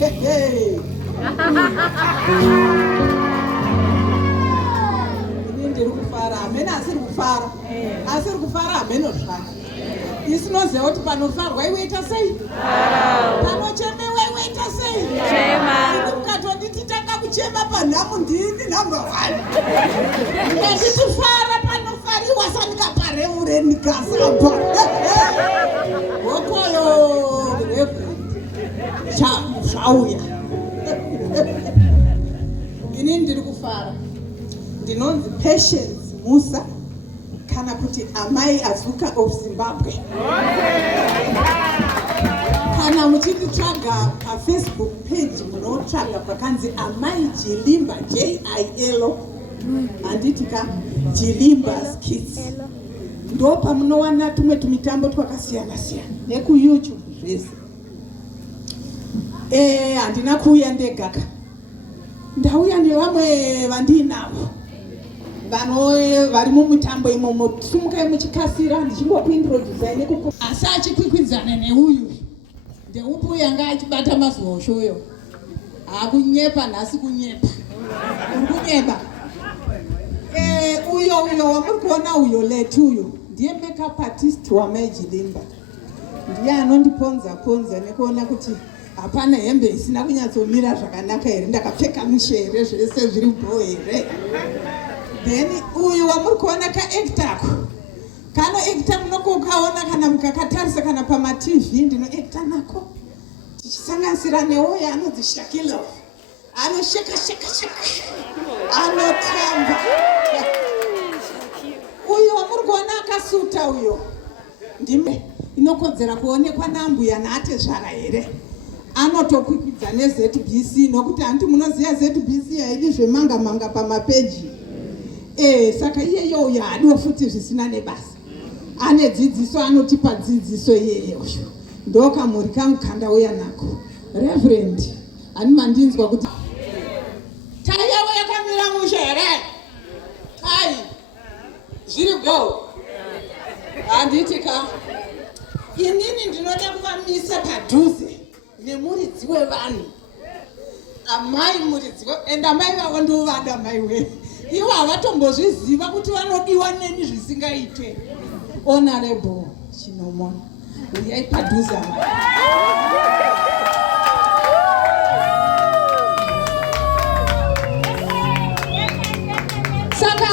Hey. Ndiri kufara, amene asiri kufara. Asiri kufara ameno zvaka. Isinoziva kuti panofarwa iweita sei? Panochemewa iweita sei? Ini mukatonditi tanga kuchema panhamu ndini number 1. Nditi fara panofariwa sandikaparevure ndikasapa. Wokoyo zvauya. Ini ndiri kufara. Ndinonzi Patience Musa kana kuti Amai Azuka of Zimbabwe. Kana muchititsvaga paFacebook page munotsvaga pakanzi Amai Jilimba JIL handitika Jilimba's Kids. Ndo pamunowana tumwe tumitambo twakasiyana siyana nekuYouTube zvese. Handina kuuya ndegaka. Ndauya nevamwe vandinavo. Vari mumutambo imomo sumukai muchikasira ndichimbokuintroduce nekuko. Asi achikwikwidzana neuyu. Ndeupo yanga achibata mazuoshoyo. Hakunyepa nhasi kunyepa. Kunyepa. Uyo wamuri kuona uyo letu uyo. Ndiye makeup artist waMai Jilimba. Ndiye anondiponza nekuona kuti hapana hembe isina kunyatsomira zvakanaka here, ndakapfeka mushere zvese zviripo here. Then uyu wamuri kuona kaektako kanoekta munokokaona kana mukakatarisa kana pamaTV ndinoekta nako tichisanganisira neoyo anonzi Shakila anosheka anotamba. Uyu wamuri kuona akasuta uyo ndime inokodzera kuonekwa nambuya naate zvara here. Anotokwikidza neZBC nokuti hanti munoziva ZBC haidi zvemanga pamapeji. Saka iyeyo uyo hadiwo futi zvisina nebasa. Ane dzidziso anotipa dzidziso iyeyo. Ndo kamuri kangu kandauya nako. Reverend ani mandinzwa kuti taiyawo yakamira mushere. Ai zviri go. Handitika inini ndinoda kuvamisa padhuze nemuridzi wevanhu. Amai muridzi and amai vavo ndovada mai we. Ivo havatombozviziva kuti vanodiwa neni zvisingaitwe. Honorable Chinomona uyai padhuze amai. Saka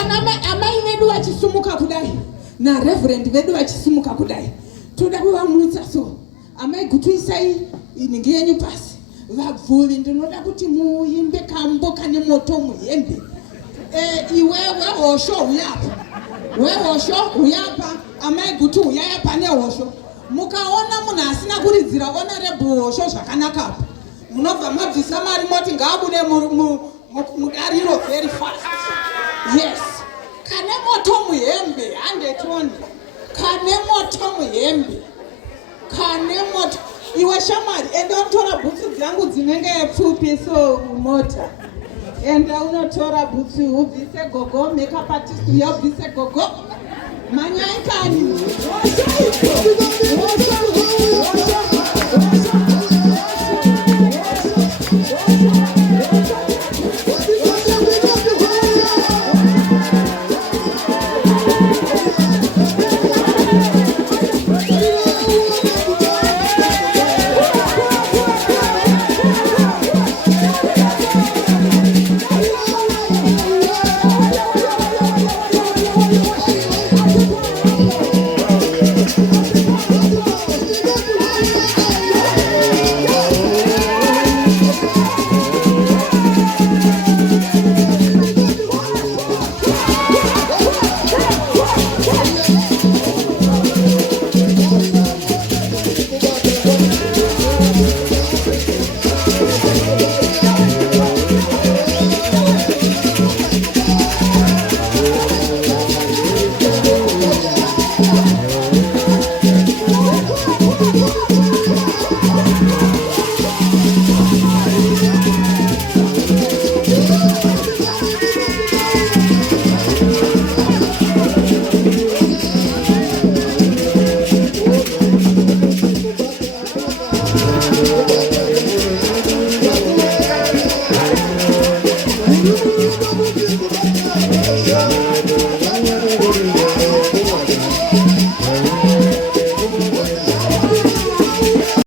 amai vedu vachisumuka kudai nareverend vedu vachisumuka kudai toda kuvamutsa so amai gutuisai inenge yenyu pasi. Vabvuvi ndinoda kuti muimbe kambo kane moto muhembe. Iwewe hosho uyapa. Hosho uyapa. Amai gutu uyapa nehosho. Mukaona munhu asina kuridzira honorable hosho zvakanaka. Munobva mabvisa mari moti ngaabude mudariro very fast. Yes. Kane moto muhembe handetoni. Kane moto muhembe. Kane moto. Iwe shamari enda unotora bhutsu dzangu dzinenge pfupi so mota. Enda unotora bhutsu ubvise gogo makeup artist ubvise gogo. Manyaikani. Thank you.